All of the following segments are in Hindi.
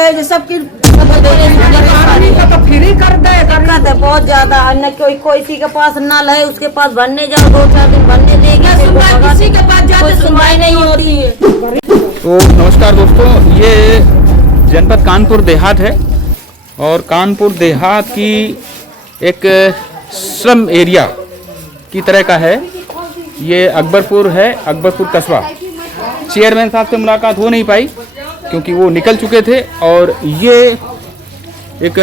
रहे जो सबकी तो फ्री कर दे। दिक्कत है बहुत ज्यादा। न कोई के पास नल है उसके पास भरने जाओ 2-4 दिन भरने देगी, किसी के पास जाते सुनवाई नहीं होती है। तो नमस्कार दोस्तों, ये जनपद कानपुर देहात है और कानपुर देहात की एक स्लम एरिया की तरह का है। ये अकबरपुर है, अकबरपुर कस्बा। चेयरमैन साहब से मुलाकात हो नहीं पाई क्योंकि वो निकल चुके थे। और ये एक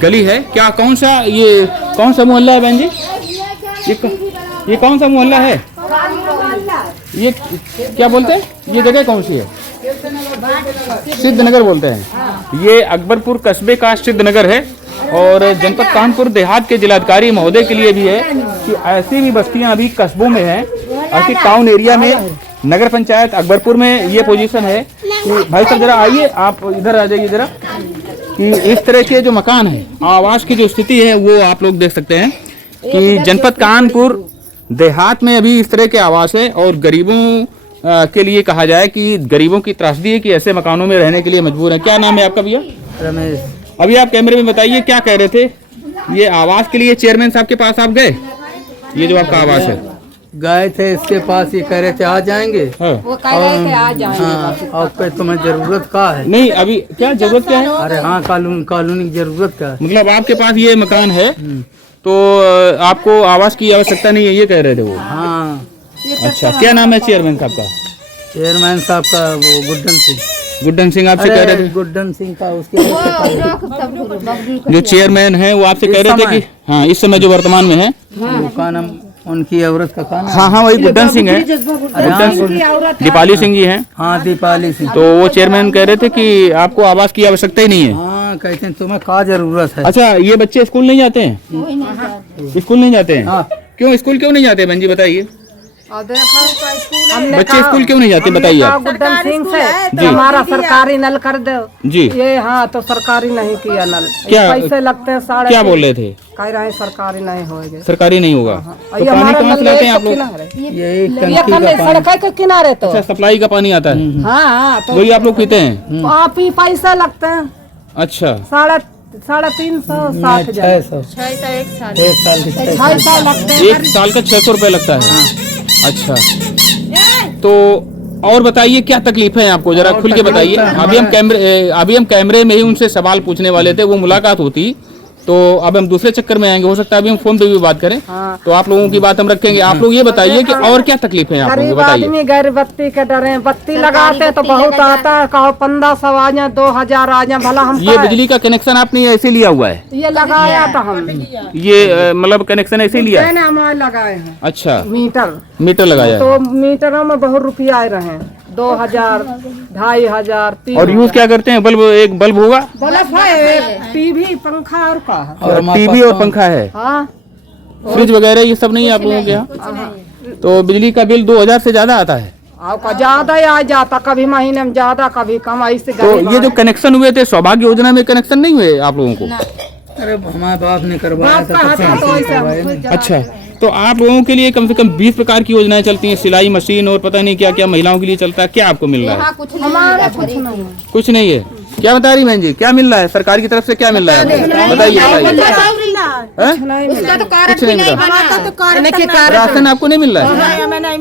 गली है, क्या कौन सा मोहल्ला है बहन जी? ये कौन सा मोहल्ला है? ये क्या बोलते हैं? ये जगह कौन सी है? सिद्धनगर बोलते हैं। ये अकबरपुर कस्बे का सिद्धनगर है और जनपद कानपुर देहात के जिलाधिकारी महोदय के लिए भी है कि ऐसी भी बस्तियां अभी कस्बों में हैं, ऐसी टाउन एरिया में, नगर पंचायत अकबरपुर में ये पोजीशन है कि भाई साहब जरा आइए, आप इधर आ जाइए जरा, कि इस तरह के जो मकान है, आवास की जो स्थिति है वो आप लोग देख सकते हैं कि जनपद कानपुर देहात में अभी इस तरह के आवास है। और गरीबों के लिए कहा जाए कि गरीबों की त्रासदी है कि ऐसे मकानों में रहने के लिए मजबूर है। क्या नाम है आपका भैया? रमेश। अभी आप कैमरे में बताइए क्या कह रहे थे? ये आवास के लिए चेयरमैन साहब के पास आप गए? ये जो आपका आवास है, गए थे इसके पास, ये कह रहे थे आ जाएंगे। हाँ। वो कह रहे थे आ जाएंगे। और पे तुम्हें जरूरत का है? नहीं, अभी क्या जरूरत क्या है? अरे हाँ, कानूनी जरूरत का है। मतलब आपके पास ये मकान है तो आपको आवास की आवश्यकता नहीं है, ये कह रहे थे वो? हाँ। अच्छा, क्या नाम है चेयरमैन साहब का? चेयरमैन साहब का वो गुड्डन सिंह। गुड्डन सिंह आपसे कह रहे थे? गुड्डन सिंह का उसके जो चेयरमैन है वो आपसे कह रहे थे कि हाँ इस समय जो वर्तमान में है, वो का नाम, उनकी औरत का नाम? हाँ हाँ वही गुड्डन सिंह है, दीपाली सिंह जी हैं। हाँ, दीपाली सिंह। तो वो चेयरमैन कह रहे थे कि आपको आवास की आवश्यकता ही नहीं है। हाँ, कहते हैं तुम्हें का जरूरत है। अच्छा, ये बच्चे स्कूल नहीं जाते हैं? स्कूल नहीं जाते हैं? हाँ। क्यों स्कूल क्यों नहीं जाते बहन जी, बताइए? बच्चे स्कूल क्यों नहीं जाते, बताइए आप। गुड्डन सिंह से हमारा सरकारी नल कर दो जी। ये हाँ, तो सरकारी नहीं किया नल। क्या पैसे लगते हैं 3.5। क्या बोल रहे थे? कह रहे हैं सरकारी नहीं होएगा। सरकारी नहीं होगा तो पानी कहाँ से लाते हैं आप लोग? ये सड़क के किनारे तो अच्छा, सप्लाई का पानी आता है, हाँ, तो वही आप लोग पीते हैं? आप ही पैसे लगते हैं। अच्छा, 360 एक साल के 600 लगते हैं। एक साल का 600 रुपये लगता है। अच्छा, तो और बताइए क्या तकलीफ है आपको, जरा खुल के बताइए। अभी हम कैमरे में ही उनसे सवाल पूछने वाले थे, वो मुलाकात होती तो अब हम दूसरे चक्कर में आएंगे, हो सकता है अभी हम फोन पे भी बात करें। हाँ। तो आप लोगों की बात हम रखेंगे। आप लोग ये बताइए कि और क्या तकलीफ है आप लोगों को, बताइए। आदमी गैर बत्ती के डरे, बत्ती लगाते तो बहुत आता है, कहो 1500 आ जाए, 2000 आ जाए, भला हम। ये बिजली का कनेक्शन आपने ऐसे लिया हुआ है? ये लगाया था हम। ये मतलब कनेक्शन ऐसे लिया है? हमारे लगाए हैं। अच्छा, मीटर लगाया तो मीटरों में बहुत रुपया आए रहे, 2000, 2500, 3। और यूज क्या करते हैं? बल्ब, एक बल्ब होगा, बल्ब है, टीवी, पंखा और का है। और टीवी और पंखा है। हाँ, फ्रिज वगैरह ये सब नहीं है आप लोगों के यहाँ? तो बिजली का बिल 2000 से ज्यादा आता है? आपका ज्यादा आ जाता, कभी महीने में ज्यादा, कभी कम, ऐसे। तो ये जो कनेक्शन हुए थे सौभाग्य योजना में, कनेक्शन नहीं हुए आप लोगों को? अरे हमारे बाप ने करवाया था। अच्छा, तो आप लोगों के लिए कम से कम 20 प्रकार की योजनाएं चलती हैं, सिलाई मशीन और पता नहीं क्या क्या महिलाओं के लिए चलता है। क्या आपको मिल रहा है? कुछ नहीं है। क्या बता रही बहन जी, क्या मिल रहा है सरकार की तरफ से? क्या मिल रहा है आपको? बताइए कुछ नहीं मिल रहा। राशन आपको नहीं मिल रहा है?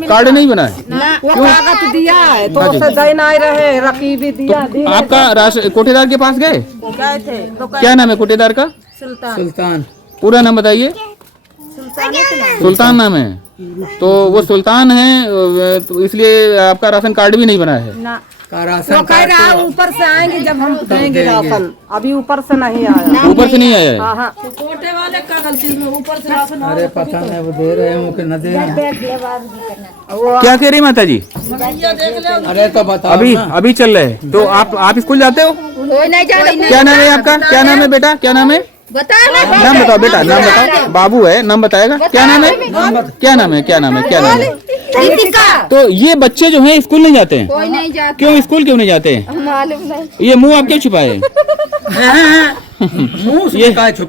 कार्ड नहीं बना है? कागज दिया है तो उससे देना ही रहे, रकीबी दिया। आपका राशन कोटेदार के पास गए थे। क्या नाम है कोटेदार का? सुल्तान। पूरा नाम बताइए। सुल्तान नाम है। तो वो सुल्तान है तो इसलिए आपका राशन कार्ड भी नहीं बना है? वो कह रहा है ऊपर से आएंगे जब हम देंगे राशन, अभी ऊपर से नहीं आया। ऊपर से नहीं आया है? छोटे वाले का गलती में ऊपर से राशन। अरे पता नहीं वो दे रहे हैं कि न दे रहे हैं। क्या कह रही माता जी? अरे तो बताओ। अभी चल रहे हैं। तो आप स्कूल जाते हो? क्या नाम है आपका? क्या नाम है बेटा? क्या नाम है? नाम बताओ बेटा, नाम बताओ। बाबू है, नाम बताएगा। क्या नाम है? क्या नाम है? क्या नाम है? क्या नाम है? तो ये बच्चे जो हैं स्कूल नहीं जाते हैं? कोई नहीं जाता। क्यों स्कूल क्यों नहीं जाते हैं? मालूम नहीं। ये मुंह आप क्यों छुपाए?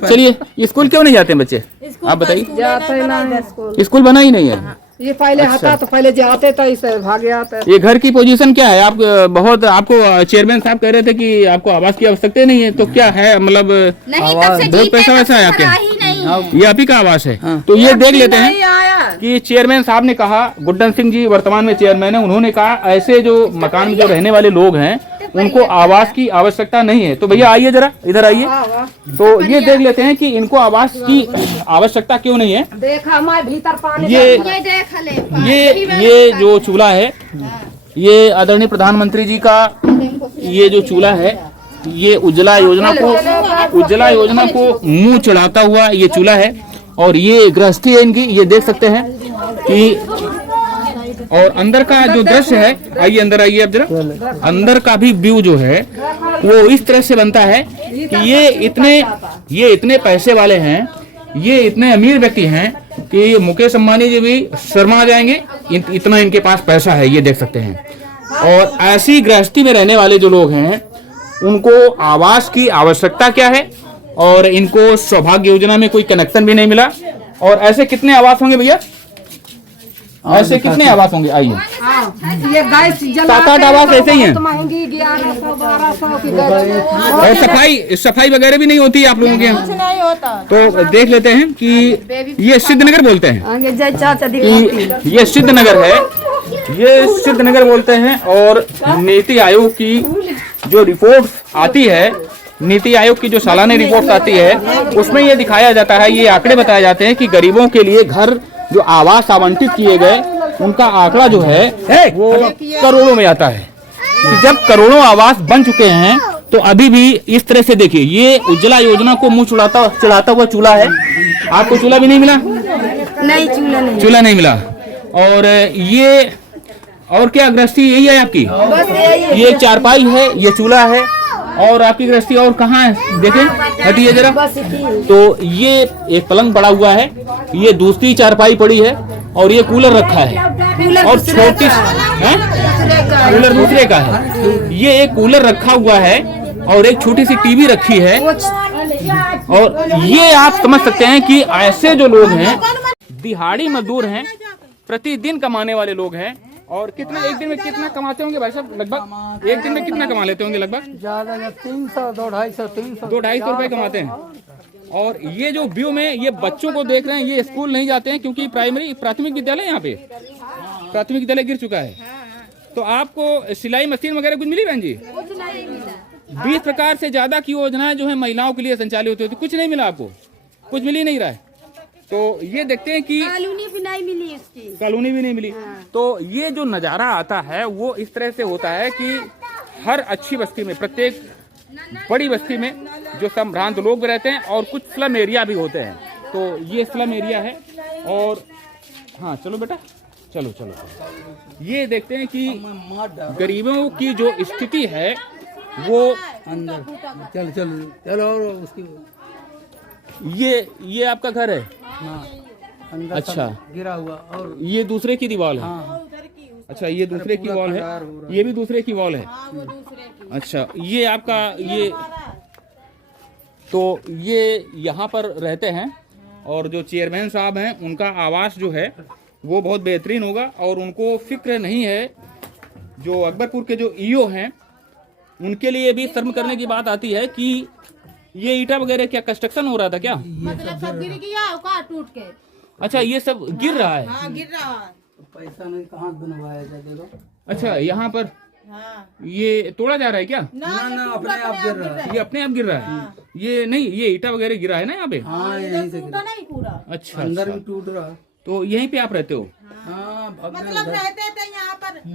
चलिए, ये स्कूल क्यों नहीं जाते हैं बच्चे? आप बताइए। जाते ना स्कूल। स्कूल बना ही नहीं है? ये पहले हटा तो पहले जाते थे इसे भाग जाते। ये घर की पोजीशन क्या है? आप बहुत आपको चेयरमैन साहब कह रहे थे कि आपको आवास की आवश्यकता नहीं है, तो क्या है मतलब बहुत पैसा वैसा है आपके? ये आप ही का आवास है? तो ये देख लेते हैं कि चेयरमैन साहब ने कहा, गुड्डन सिंह जी वर्तमान में चेयरमैन है, उन्होंने कहा ऐसे जो मकान में जो रहने वाले लोग हैं उनको आवास की आवश्यकता नहीं है। तो भैया आइए जरा इधर आइए, तो ये देख लेते हैं कि इनको आवास की आवश्यकता क्यों नहीं है। देखा मैं भीतर पानी ये जो चूल्हा है, ये आदरणीय प्रधानमंत्री जी का ये जो चूल्हा है, ये उज्ज्वला योजना को मुंह चढ़ाता हुआ ये चूल्हा है। और ये गृहस्थी है इनकी, ये देख सकते हैं कि और अंदर का जो दृश्य है, आइए अंदर आइए अब जरा, अंदर का भी व्यू जो है वो इस तरह से बनता है कि ये इतने पैसे वाले हैं, ये इतने अमीर व्यक्ति हैं कि मुकेश अंबानी जी भी शर्मा जाएंगे, इतना इनके पास पैसा है, ये देख सकते हैं। और ऐसी गृहस्थी में रहने वाले जो लोग हैं उनको आवास की आवश्यकता क्या है, और इनको सौभाग्य योजना में कोई कनेक्शन भी नहीं मिला। और ऐसे कितने आवास होंगे भैया? ऐसे कितने आवास होंगे? आइए, ये गैस 7-8 आवास ऐसे ही हैं। महंगी 1100-1200 की गैस। और सफाई वगैरह भी नहीं होती है आप लोगों के यहाँ? तो देख लेते हैं कि ये सिद्धनगर बोलते हैं, ये सिद्धनगर है, ये सिद्धनगर बोलते हैं। और नीति आयोग की जो रिपोर्ट आती है, नीति आयोग की जो सालाना रिपोर्ट आती है, उसमें ये दिखाया जाता है, ये आंकड़े बताए जाते हैं कि गरीबों के लिए घर जो आवास आवंटित किए गए उनका आंकड़ा जो है वो करोड़ों में आता है। कि जब करोड़ों आवास बन चुके हैं तो अभी भी इस तरह से देखिए, ये उज्ज्वला योजना को मुंह चढ़ाता हुआ चूल्हा है। आपको चूल्हा भी नहीं मिला? नहीं, चूल्हा नहीं मिला। और ये और क्या गृहस्थी यही है आपकी? ये चारपाई है, ये चूल्हा है, और आपकी गृहस्थी और कहाँ है? देखें, हटिए जरा। तो ये एक पलंग पड़ा हुआ है, ये दूसरी चारपाई पड़ी है, और ये कूलर रखा है, और छोटी कूलर दूसरे का है। ये एक कूलर रखा हुआ है और एक छोटी सी टीवी रखी है। और ये आप समझ सकते हैं कि ऐसे जो लोग हैं दिहाड़ी मजदूर हैं, प्रतिदिन कमाने वाले लोग हैं। और कितना एक दिन में कितना कमाते होंगे भाई साहब? लगभग एक दिन में कितना कमा लेते होंगे? लगभग ज्यादा 300, 250 रुपए कमाते हैं। और ये जो व्यू में ये बच्चों को देख रहे हैं, ये स्कूल नहीं जाते हैं क्योंकि प्राथमिक विद्यालय यहाँ पे प्राथमिक विद्यालय गिर चुका है। तो आपको सिलाई मशीन वगैरह कुछ मिली बहन जी? 20 प्रकार से ज्यादा की योजनाएं जो है महिलाओं के लिए संचालित होती है, तो कुछ नहीं मिला आपको? कुछ मिल ही नहीं रहा है। तो ये देखते हैं कि कॉलोनी भी नहीं मिली, इसकी कॉलोनी भी नहीं मिली। तो ये जो नज़ारा आता है वो इस तरह से होता है कि हर अच्छी बस्ती में, प्रत्येक बड़ी बस्ती में जो संभ्रांत लोग रहते हैं और कुछ स्लम एरिया भी होते हैं। तो ये स्लम एरिया है। और हाँ चलो बेटा, चलो चलो, ये देखते हैं कि गरीबों की जो स्थिति है वो अंदर चलो चलो चलो। और उसकी ये आपका घर है? अंदर अच्छा, गिरा हुआ। और ये दूसरे की दीवार है? हाँ। अच्छा, ये दूसरे की वॉल है, ये भी दूसरे की वॉल है। अच्छा, ये आपका ये तो ये यहाँ पर रहते हैं। और जो चेयरमैन साहब हैं उनका आवास जो है वो बहुत बेहतरीन होगा। और उनको फिक्र नहीं है, जो अकबरपुर के जो ईओ हैं उनके लिए भी शर्म करने की बात आती है कि ये ईटा वगैरह क्या कंस्ट्रक्शन हो रहा था क्या? मतलब सब गिर गया, टूट के। अच्छा, ये सब गिर रहा है? हाँ, गिर रहा है। पैसा नहीं, कहाँ बनवाया जाए? देखो। अच्छा, यहाँ पर हाँ। ये तोड़ा जा रहा है क्या? ना अपने आप गिर रहा है। ये अपने आप गिर रहा है? ये नहीं, ये ईटा वगैरह गिरा है ना यहाँ पे? हाँ, यहीं से गिरा। नहीं पूरा। अच्छा, अंदर भी टूट रहा। तो यहीं पे आप रहते हो? हाँ, मतलब रहते थे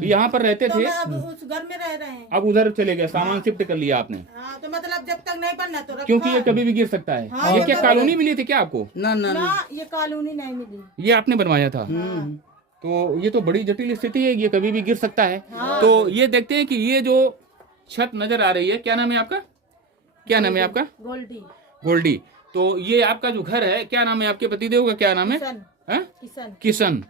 यहाँ पर रहते थे, अब उस घर में रह रहे हैं। अब उधर चले गए, सामान शिफ्ट कर लिया आपने? हाँ, तो मतलब जब तक नहीं बनना तो क्योंकि ये कभी भी गिर सकता है। हाँ, ये क्या कॉलोनी मिली थी क्या आपको? ना ना ना, ये कॉलोनी नहीं मिली, ये आपने बनवाया था? तो ये तो बड़ी जटिल स्थिति है, ये कभी भी गिर सकता है। तो ये देखते हैं कि ये जो छत नजर आ रही है, क्या नाम है आपका? क्या नाम है आपका? गोल्डी। गोल्डी। तो ये आपका जो घर है, क्या नाम है आपके पतिदेव का? क्या नाम है? किशन। किशन।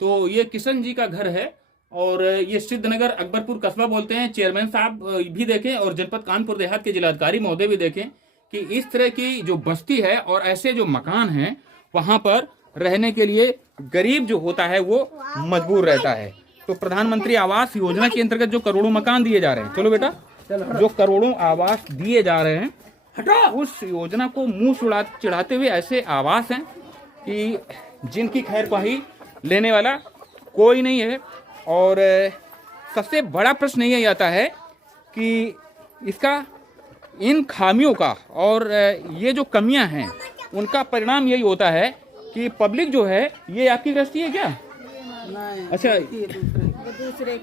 तो ये किशन जी का घर है। और ये सिद्धनगर अकबरपुर कस्बा बोलते हैं। चेयरमैन साहब भी देखें और जनपद कानपुर देहात के जिलाधिकारी महोदय भी देखें कि इस तरह की जो बस्ती है और ऐसे जो मकान हैं वहां पर रहने के लिए गरीब जो होता है वो मजबूर रहता है। तो प्रधानमंत्री आवास योजना के अंतर्गत जो करोड़ों मकान दिए जा रहे हैं, चलो बेटा, जो करोड़ों आवास दिए जा रहे हैं, उस योजना को मुंह चिढ़ाते हुए ऐसे आवास हैं कि जिनकी खैरख्वाही लेने वाला कोई नहीं है। और सबसे बड़ा प्रश्न यही आता है कि इसका, इन खामियों का और ये जो कमियां हैं उनका परिणाम यही होता है कि पब्लिक जो है, ये आपकी गृहस्थी है क्या? अच्छा,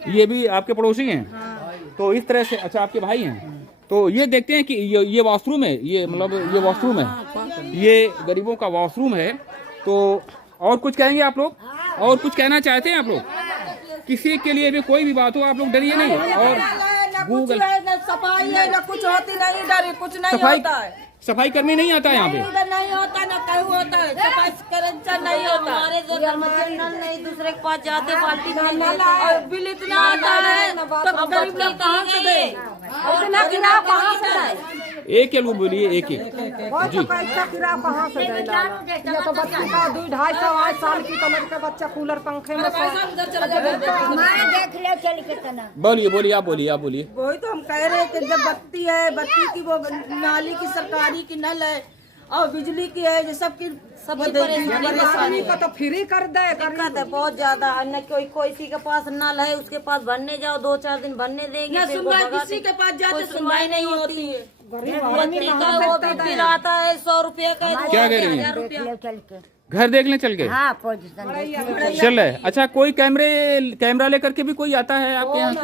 ये भी आपके पड़ोसी हैं? तो इस तरह से, अच्छा आपके भाई हैं। तो ये देखते हैं कि ये वॉशरूम है, ये मतलब ये वॉशरूम है, ये गरीबों का वॉशरूम है। तो और कुछ कहेंगे आप लोग? और कुछ कहना चाहते हैं आप लोग? किसी के लिए भी कोई भी बात हो, आप लोग डरिए नहीं। और गूगल सफाई है ना, कुछ होती नहीं, डर कुछ नहीं होता है। सफाई कर्मी नहीं आता है यहाँ पे? इधर नहीं होता ना, कहीं होता है सफाई कर्मचारी नहीं होता। हमारे जो नल नहीं, दूसरे के पास जाते बाल्टी और बिल इतना आता है तो गरीब लोग कहाँ से दे? इतना किराया कहाँ से दे? एक लोग बोलिए, एक जी पैसा किराया कहाँ से देगा? ये तो बच्चे का 2-2.5 साल की कमर के बच्चा कूलर पंखे में देख ले चल के तना। बोलिए बोलिए, आप बोलिए, आप बोलिए। वही तो हम कह रहे हैं कि जब बत्ती है, बत्ती की वो नाली की सरकारी की नल है और बिजली की है, जो सबकी सब आदमी को तो फ्री कर दे। दिक्कत है बहुत ज्यादा। न कोई किसी के पास नल है, उसके पास भरने जाओ, 2-4 दिन भरने देंगे, किसी के पास जाते सुनवाई नहीं होती है। बत्ती का वो भी बिल आता है 100 रुपये का। क्या कह रही है? घर देखने चल गए? हाँ, पोजीशन चल रहे। अच्छा, कोई कैमरा लेकर के भी कोई आता है आपके यहाँ?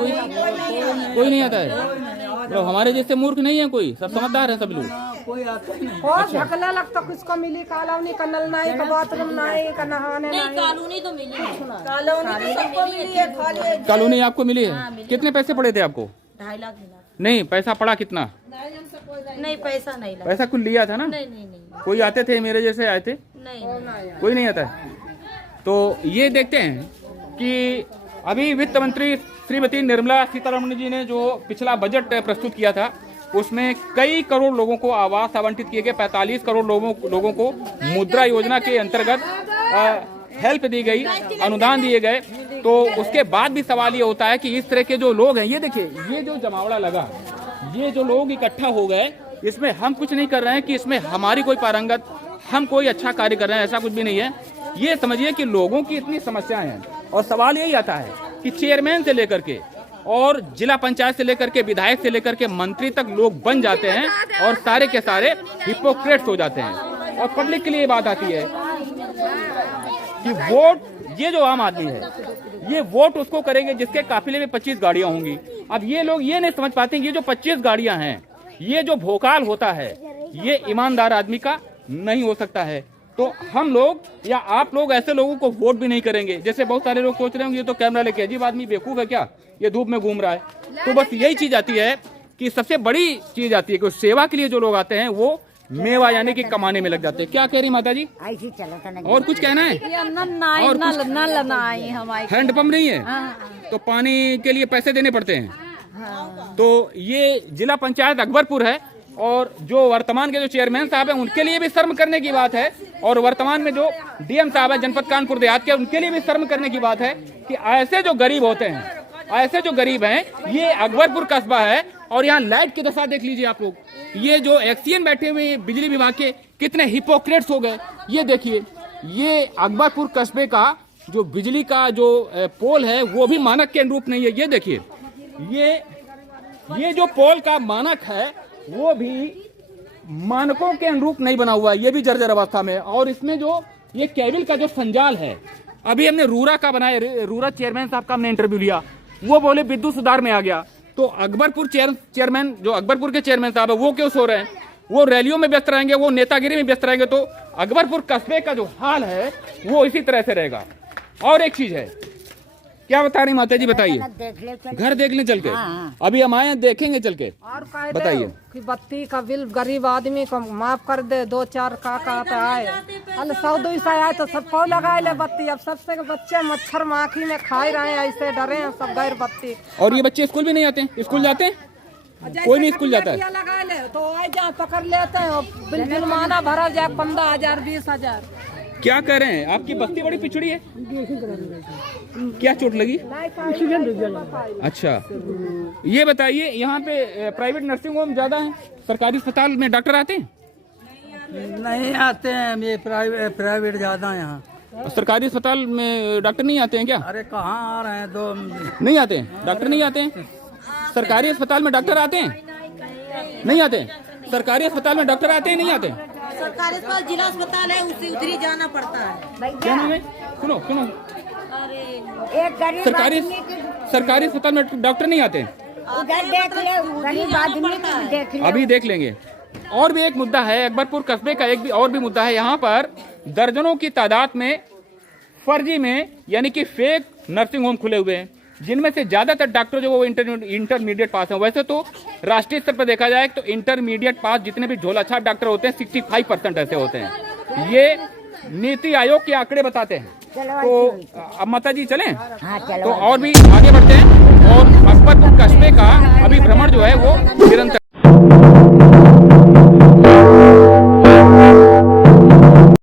कोई नहीं आता है? तो हमारे जैसे मूर्ख नहीं है कोई, सब समझदार है सब लोग। कोई आता नहीं। और झकला लगता किसको मिली कॉलोनी का नल नहीं, का बाथरूम नहीं, का नहाने नहीं। कॉलोनी तो मिली है, कॉलोनी सबको मिली है, खाली कॉलोनी आपको मिली है? कितने पैसे पड़े थे आपको? 2.5 लाख मिला। नहीं, पैसा पड़ा कितना? नहीं, पैसा नहीं लगा। पैसा कुछ लिया था ना? नहीं। कोई आते थे मेरे जैसे आए थे? नहीं, कोई नहीं आता है। तो ये देखते हैं कि अभी वित्त मंत्री श्रीमती निर्मला सीतारमण जी ने जो पिछला बजट प्रस्तुत किया था, उसमें कई करोड़ लोगों को आवास आवंटित किए गए। 45 करोड़ लोगों को मुद्रा योजना के अंतर्गत हेल्प दी गई, अनुदान दिए गए। तो उसके बाद भी सवाल ये होता है कि इस तरह के जो लोग हैं, ये देखिए, ये जो जमावड़ा लगा, ये जो लोग इकट्ठा हो गए, इसमें हम कुछ नहीं कर रहे हैं कि इसमें हमारी कोई पारंगत, हम कोई अच्छा कार्य कर रहे हैं, ऐसा कुछ भी नहीं है। ये समझिए कि लोगों की इतनी समस्याएं हैं और सवाल यही आता है कि चेयरमैन से लेकर के और जिला पंचायत से लेकर के विधायक से लेकर के मंत्री तक लोग बन जाते हैं और सारे के सारे हिपोक्रेट्स हो जाते हैं। और पब्लिक के लिए बात आती है कि वोट, ये जो आम आदमी है, ये वोट उसको करेंगे जिसके काफिले में 25 गाड़ियां होंगी। अब ये लोग ये नहीं समझ पाते कि ये जो 25 गाड़ियां हैं, ये जो भोकाल होता है, ये ईमानदार आदमी का नहीं हो सकता है। तो हम लोग या आप लोग ऐसे लोगों को वोट भी नहीं करेंगे। जैसे बहुत सारे लोग सोच रहे होंगे ये तो कैमरा लेके अजीब आदमी, बेवकूफ है क्या, ये धूप में घूम रहा है। तो बस यही चीज आती है कि सबसे बड़ी चीज आती है कि सेवा के लिए जो लोग आते हैं वो मेवा यानी कि कमाने में लग जाते हैं। क्या कह रही माता जी? ऐसे चला था ना। और कुछ कहना है? और कुछ? हैंडपंप नहीं है तो पानी के लिए पैसे देने पड़ते हैं। तो ये जिला पंचायत अकबरपुर है और जो वर्तमान के जो चेयरमैन साहब हैं उनके लिए भी शर्म करने की बात है, और वर्तमान में जो डीएम साहब है जनपद कानपुर देहात के, उनके लिए भी शर्म करने की बात है कि ऐसे जो गरीब होते हैं, ऐसे जो गरीब हैं, ये अकबरपुर कस्बा है और यहाँ लाइट की दशा देख लीजिए आप लोग। ये जो एक्सीएन बैठे हुए हैं बिजली विभाग के, कितने हिपोक्रेट्स हो गए। ये देखिए, ये अकबरपुर कस्बे का जो बिजली का जो पोल है वो भी मानक के अनुरूप नहीं है। ये देखिए, ये जो पोल का मानक है वो भी मानकों के अनुरूप नहीं बना हुआ है, ये भी जर्जर अवस्था में। और इसमें जो ये केबल का जो संजाल है, अभी हमने रूरा का बनाया, रूरा चेयरमैन साहब का हमने इंटरव्यू लिया, वो बोले विद्युत सुधार में आ गया। तो अकबरपुर चेयरमैन, जो अकबरपुर के चेयरमैन साहब है, वो क्यों सो रहे हैं? वो रैलियों में व्यस्त रहेंगे, वो नेतागिरी में व्यस्त रहेंगे, तो अकबरपुर कस्बे का जो हाल है वो इसी तरह से रहेगा। और एक चीज है, क्या बता रही माता जी, बताइए। घर देखने चल के? अभी हम आए देखेंगे चल के। और बताइए कि बत्ती का बिल गरीब आदमी को माफ कर दे, 2-4 का आए, 100-200 आए तो सबको लगा ले बत्ती। अब सबसे बच्चे मच्छर माखी में खाए रहे हैं, ऐसे डरे हैं सब गैर बत्ती। और ये बच्चे स्कूल भी नहीं आते हैं? स्कूल जाते हैं? कोई नहीं स्कूल जाता है। लगा ले तो आए जाए पकड़ लेते हैं, बिल जुर्माना भरा जाए 15,000 20,000। क्या कह रहे हैं? आपकी बस्ती बड़ी पिछड़ी है, क्या चोट लगी? अच्छा, ये बताइए यहाँ पे प्राइवेट नर्सिंग होम ज्यादा है, सरकारी अस्पताल में डॉक्टर आते हैं? नहीं आते हैं, ये प्राइवेट ज्यादा है यहाँ। और सरकारी अस्पताल में डॉक्टर नहीं आते हैं क्या? अरे कहाँ आ रहे हैं, दो नहीं आते हैं, डॉक्टर नहीं आते हैं। सरकारी अस्पताल में डॉक्टर आते हैं? नहीं आते हैं। सरकारी अस्पताल में डॉक्टर आते हैं, नहीं आते हैं? सरकारी अस्पताल जिला अस्पताल है, उसे उधर ही जाना पड़ता है। क्या नहीं है? सुनो सुनो, एक गरीब सरकारी अस्पताल में डॉक्टर नहीं आते हैं। उधर देख ले, गरीब आदमी को देख ले। अभी देख लेंगे। और भी एक मुद्दा है, अकबरपुर कस्बे का एक भी और भी मुद्दा है। यहाँ पर दर्जनों की तादाद में फर्जी में यानी कि फेक नर्सिंग होम खुले हुए हैं, जिनमें से ज्यादातर डॉक्टर जो वो इंटरमीडिएट पास हैं। वैसे तो राष्ट्रीय स्तर पर देखा जाए तो इंटरमीडिएट पास जितने भी झोलाछाप डॉक्टर होते हैं 65% ऐसे होते हैं। ये नीति आयोग के आंकड़े बताते हैं। तो अब माता जी चलें? हाँ, तो और भी आगे बढ़ते हैं और अकबरपुर